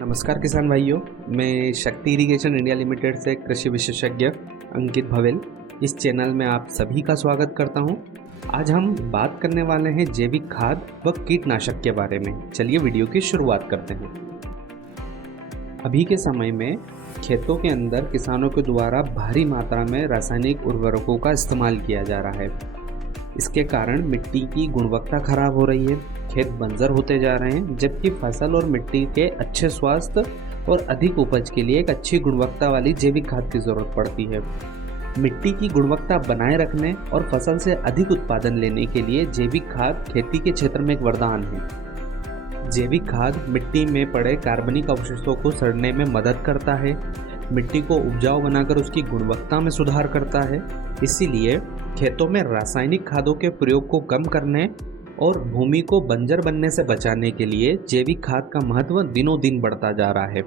नमस्कार किसान भाइयों। मैं शक्ति इरिगेशन इंडिया लिमिटेड से कृषि विशेषज्ञ अंकित भवेल इस चैनल में आप सभी का स्वागत करता हूं। आज हम बात करने वाले हैं जैविक खाद व कीटनाशक के बारे में। चलिए वीडियो की शुरुआत करते हैं। अभी के समय में खेतों के अंदर किसानों के द्वारा भारी मात्रा में रासायनिक उर्वरकों का इस्तेमाल किया जा रहा है। इसके कारण मिट्टी की गुणवत्ता खराब हो रही है, खेत बंजर होते जा रहे हैं, जबकि फसल और मिट्टी के अच्छे स्वास्थ्य और अधिक उपज के लिए एक अच्छी गुणवत्ता वाली जैविक खाद की जरूरत पड़ती है। मिट्टी की गुणवत्ता बनाए रखने और फसल से अधिक उत्पादन लेने के लिए जैविक खाद खेती के क्षेत्र में एक वरदान है। जैविक खाद मिट्टी में पड़े कार्बनिक अवशेषों को सड़ने में मदद करता है, मिट्टी को उपजाऊ बनाकर उसकी गुणवत्ता में सुधार करता है। इसीलिए खेतों में रासायनिक खादों के प्रयोग को कम करने और भूमि को बंजर बनने से बचाने के लिए जैविक खाद का महत्व दिनों दिन बढ़ता जा रहा है।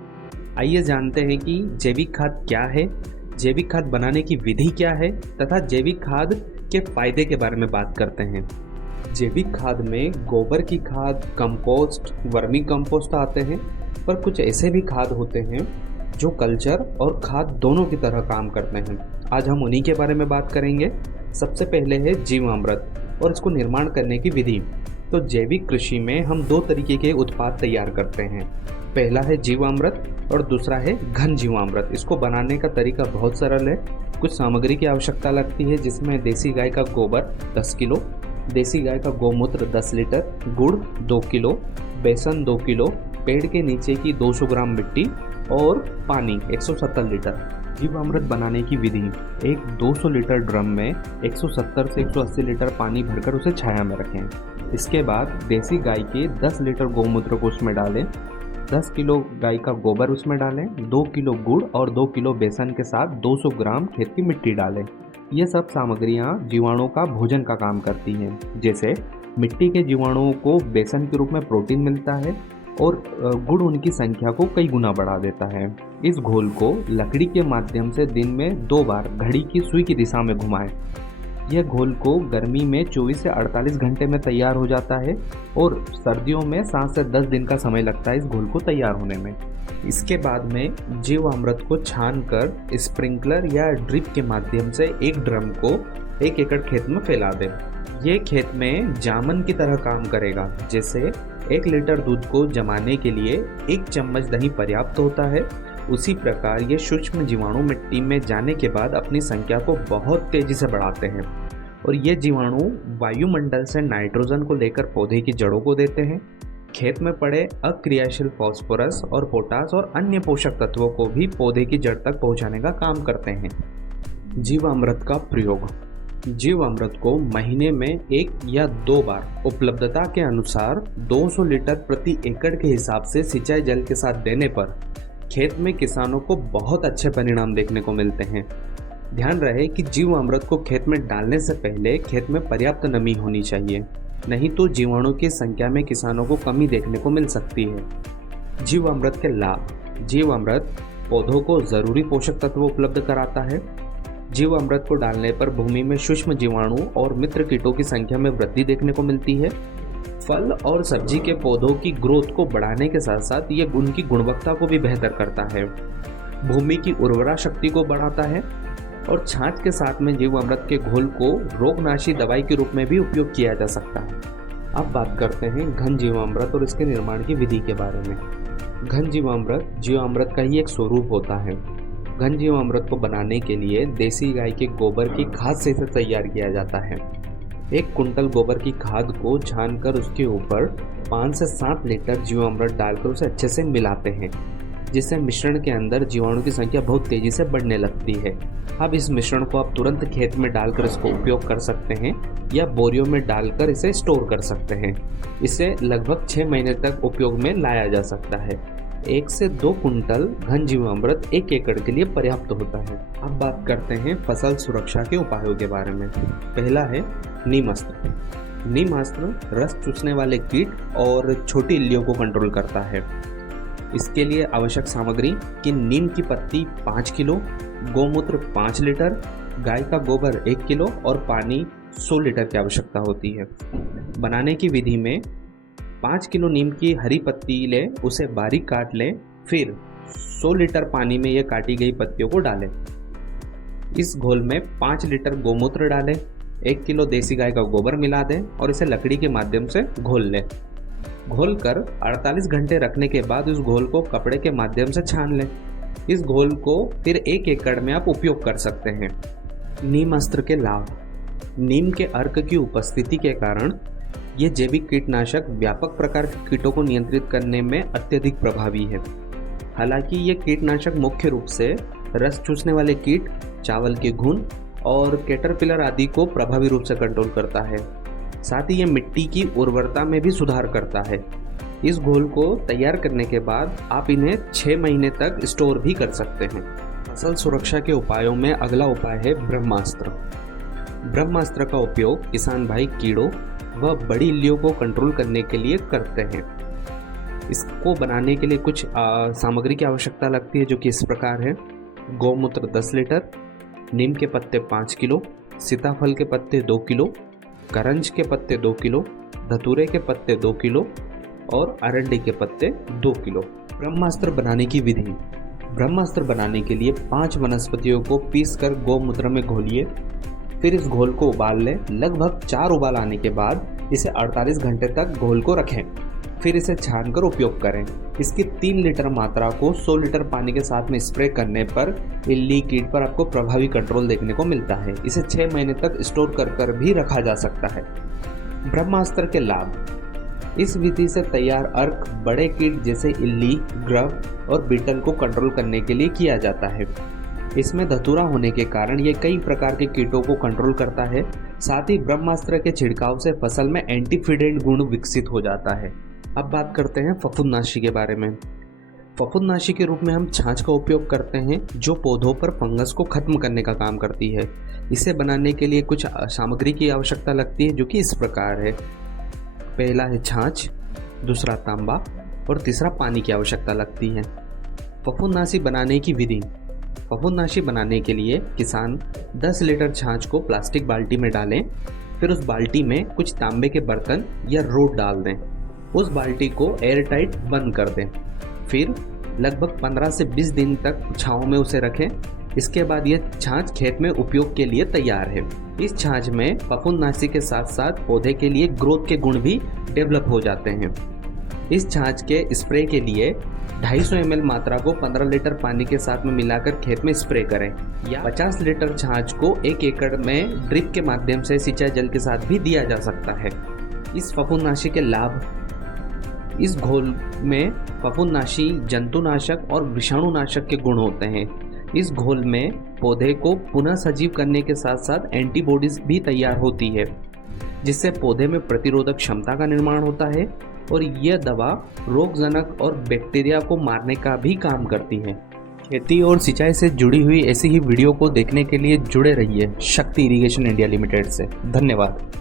आइए जानते हैं कि जैविक खाद क्या है, जैविक खाद बनाने की विधि क्या है तथा जैविक खाद के फायदे के बारे में बात करते हैं। जैविक खाद में गोबर की खाद, कंपोस्ट, वर्मी कंपोस्ट आते हैं, पर कुछ ऐसे भी खाद होते हैं जो कल्चर और खाद दोनों की तरह काम करते हैं। आज हम उन्हीं के बारे में बात करेंगे। सबसे पहले है जीवामृत और इसको निर्माण करने की विधि। तो जैविक कृषि में हम दो तरीके के उत्पाद तैयार करते हैं। पहला है जीवामृत और दूसरा है घन जीवामृत। इसको बनाने का तरीका बहुत सरल है। कुछ सामग्री की आवश्यकता लगती है, जिसमें देसी गाय का गोबर 10 किलो, देसी गाय का गोमूत्र 10 लीटर, गुड़ 2 किलो, बेसन 2 किलो, पेड़ के नीचे की 200 ग्राम मिट्टी और पानी 170 लीटर। जीवामृत बनाने की विधि: एक 200 लीटर ड्रम में 170 से 180 लीटर पानी भरकर उसे छाया में रखें। इसके बाद देसी गाय के 10 लीटर गोमूत्र को उसमें डालें, 10 किलो गाय का गोबर उसमें डालें, 2 किलो गुड़ और 2 किलो बेसन के साथ 200 ग्राम खेत की मिट्टी डालें। ये सब सामग्रियाँ जीवाणुओं का भोजन का काम करती हैं। जैसे मिट्टी के जीवाणुओं को बेसन के रूप में प्रोटीन मिलता है और गुड़ उनकी संख्या को कई गुना बढ़ा देता है। इस घोल को लकड़ी के माध्यम से दिन में 2 बार घड़ी की सुई की दिशा में घुमाएं। यह घोल को गर्मी में 24 से 48 घंटे में तैयार हो जाता है और सर्दियों में 7 से 10 दिन का समय लगता है इस घोल को तैयार होने में। इसके बाद में जीवामृत को छानकर स्प्रिंकलर या ड्रिप के माध्यम से एक ड्रम को 1 एकड़ खेत में फैला दें। ये खेत में जामन की तरह काम करेगा। जैसे 1 लीटर दूध को जमाने के लिए 1 चम्मच दही पर्याप्त होता है, उसी प्रकार ये सूक्ष्म जीवाणु मिट्टी में जाने के बाद अपनी संख्या को बहुत तेजी से बढ़ाते हैं और ये जीवाणु वायुमंडल से नाइट्रोजन को लेकर पौधे की जड़ों को देते हैं। खेत में पड़े अक्रियाशील फास्फोरस और पोटास और अन्य पोषक तत्वों को भी पौधे की जड़ तक पहुंचाने का काम करते हैं। जीवामृत का प्रयोग: जीवामृत को महीने में 1 या 2 बार उपलब्धता के अनुसार 200 लीटर प्रति एकड़ के हिसाब से सिंचाई जल के साथ देने पर खेत में किसानों को बहुत अच्छे परिणाम देखने को मिलते हैं। ध्यान रहे कि जीवामृत को खेत में डालने से पहले खेत में पर्याप्त नमी होनी चाहिए, नहीं तो जीवाणु की संख्या में किसानों को कमी देखने को मिल सकती है। जीवामृत के लाभ: जीवामृत पौधों को जरूरी पोषक तत्व उपलब्ध कराता है। जीवामृत को डालने पर भूमि में सूक्ष्म जीवाणु और मित्र कीटों की संख्या में वृद्धि देखने को मिलती है। फल और सब्जी के पौधों की ग्रोथ को बढ़ाने के साथ साथ ये उनकी गुणवत्ता को भी बेहतर करता है। भूमि की उर्वरा शक्ति को बढ़ाता है और छाछ के साथ में जीवामृत के घोल को रोगनाशी दवाई के रूप में भी उपयोग किया जा सकता है। अब बात करते हैं घन जीवामृत और इसके निर्माण की विधि के बारे में। घन जीवामृत जीवामृत का ही एक स्वरूप होता है। घन जीवामृत को बनाने के लिए देसी गाय के गोबर की खाद से इसे तैयार किया जाता है। 1 कुंटल गोबर की खाद को छानकर उसके ऊपर 5 से 7 लीटर जीवामृत डालकर उसे अच्छे से मिलाते हैं, जिससे मिश्रण के अंदर जीवाणु की संख्या बहुत तेजी से बढ़ने लगती है। अब इस मिश्रण को आप तुरंत खेत में डालकर इसको उपयोग कर सकते हैं या बोरियों में डालकर इसे स्टोर कर सकते हैं। इसे लगभग 6 महीने तक उपयोग में लाया जा सकता है। 1 से 2 कुंटल घन जीवामृत 1 एकड़ के लिए पर्याप्त होता है। अब बात करते हैं फसल सुरक्षा के उपायों के बारे में। पहला है नीमास्त्र। नीमास्त्र रस चूसने वाले कीट और छोटी इल्लियों को कंट्रोल करता है। इसके लिए आवश्यक सामग्री कि नीम की पत्ती 5 किलो, गोमूत्र 5 लीटर, गाय का गोबर 1 किलो और पानी 100 लीटर की आवश्यकता होती है। बनाने की विधि में 5 किलो नीम की हरी पत्ती लें, उसे बारीक काट लें, फिर 100 लीटर पानी में ये काटी गई पत्तियों को डालें। इस घोल में 5 लीटर गोमूत्र डालें, 1 किलो देसी गाय का गोबर मिला दें और इसे लकड़ी के माध्यम से घोल लें। घोल कर 48 घंटे रखने के बाद उस घोल को कपड़े के माध्यम से छान लें। इस घोल को फिर 1 एकड़ में आप उपयोग कर सकते हैं। नीम अस्त्र के लाभ। नीम के अर्क की उपस्थिति के कारण ये जैविक कीटनाशक व्यापक प्रकार के कीटों को नियंत्रित करने में अत्यधिक प्रभावी है। हालांकि ये कीटनाशक मुख्य रूप से रस चूसने वाले कीट, चावल के घुन और कैटरपिलर आदि को प्रभावी रूप से कंट्रोल करता है। साथ ही ये मिट्टी की उर्वरता में भी सुधार करता है। इस घोल को तैयार करने के बाद आप इन्हें 6 महीने तक स्टोर भी कर सकते हैं। फसल सुरक्षा के उपायों में अगला उपाय है ब्रह्मास्त्र। ब्रह्मास्त्र का उपयोग किसान भाई कीड़ों व बड़ी इल्लियों को कंट्रोल करने के लिए करते हैं। इसको बनाने के लिए कुछ सामग्री की आवश्यकता लगती है, जो कि इस प्रकार है। गौमूत्र 10 लीटर, नीम के पत्ते 5 किलो, सीताफल के पत्ते 2 किलो, करंज के पत्ते 2 किलो, धतूरे के पत्ते 2 किलो और अरंडी के पत्ते 2 किलो। ब्रह्मास्त्र बनाने की विधि। ब्रह्मास्त्र बनाने के लिए 5 वनस्पतियों को पीसकर गौमूत्र में घोलिए। फिर इस घोल को उबाल लें। लगभग 4 उबाल आने के बाद इसे 48 घंटे तक घोल को रखें। फिर इसे छानकर उपयोग करें। इसकी 3 लीटर मात्रा को 100 लीटर पानी के साथ में स्प्रे करने पर इल्ली कीट पर आपको प्रभावी कंट्रोल देखने को मिलता है। इसे 6 महीने तक स्टोर कर भी रखा जा सकता है। ब्रह्मास्त्र के लाभ। इस विधि से तैयार अर्क बड़े कीट जैसे इल्ली, ग्रव और बीटल को कंट्रोल करने के लिए किया जाता है। इसमें धतूरा होने के कारण ये कई प्रकार के कीटों को कंट्रोल करता है। साथ ही ब्रह्मास्त्र के छिड़काव से फसल में एंटीफिडेंट गुण विकसित हो जाता है। अब बात करते हैं फफूंदनाशी के बारे में। फफूंदनाशी के रूप में हम छाछ का उपयोग करते हैं, जो पौधों पर फंगस को खत्म करने का काम करती है। इसे बनाने के लिए कुछ सामग्री की आवश्यकता लगती है, जो कि इस प्रकार है। पहला है छाछ, दूसरा तांबा और तीसरा पानी की आवश्यकता लगती है। फफूंदनाशी बनाने की विधि। फफूंदनाशी बनाने के लिए किसान 10 लीटर छाछ को प्लास्टिक बाल्टी में डालें। फिर उस बाल्टी में कुछ तांबे के बर्तन या रोट डाल दें। उस बाल्टी को एयर टाइट बंद कर दें। फिर लगभग 15 से 20 दिन तक छांव में उसे रखें। इसके बाद यह छाछ खेत में उपयोग के लिए तैयार है। इस छाछ में फफूंदनाशी के साथ साथ पौधे के लिए ग्रोथ के गुण भी डेवलप हो जाते हैं। इस छाछ के स्प्रे के लिए 250 ml मात्रा को 15 लीटर पानी के साथ में मिलाकर खेत में स्प्रे करें, या 50 लीटर छाछ को 1 एकड़ में ड्रिप के माध्यम से सिंचाई जल के साथ भी दिया जा सकता है। इस फफूंदनाशी के लाभ। इस घोल में फफूंदनाशी, जंतुनाशक और विषाणुनाशक के गुण होते हैं। इस घोल में पौधे को पुनः सजीव करने के साथ साथ एंटीबॉडीज भी तैयार होती है, जिससे पौधे में प्रतिरोधक क्षमता का निर्माण होता है और यह दवा रोगजनक और बैक्टीरिया को मारने का भी काम करती है। खेती और सिंचाई से जुड़ी हुई ऐसी ही वीडियो को देखने के लिए जुड़े रहिए शक्ति इरिगेशन इंडिया लिमिटेड से। धन्यवाद।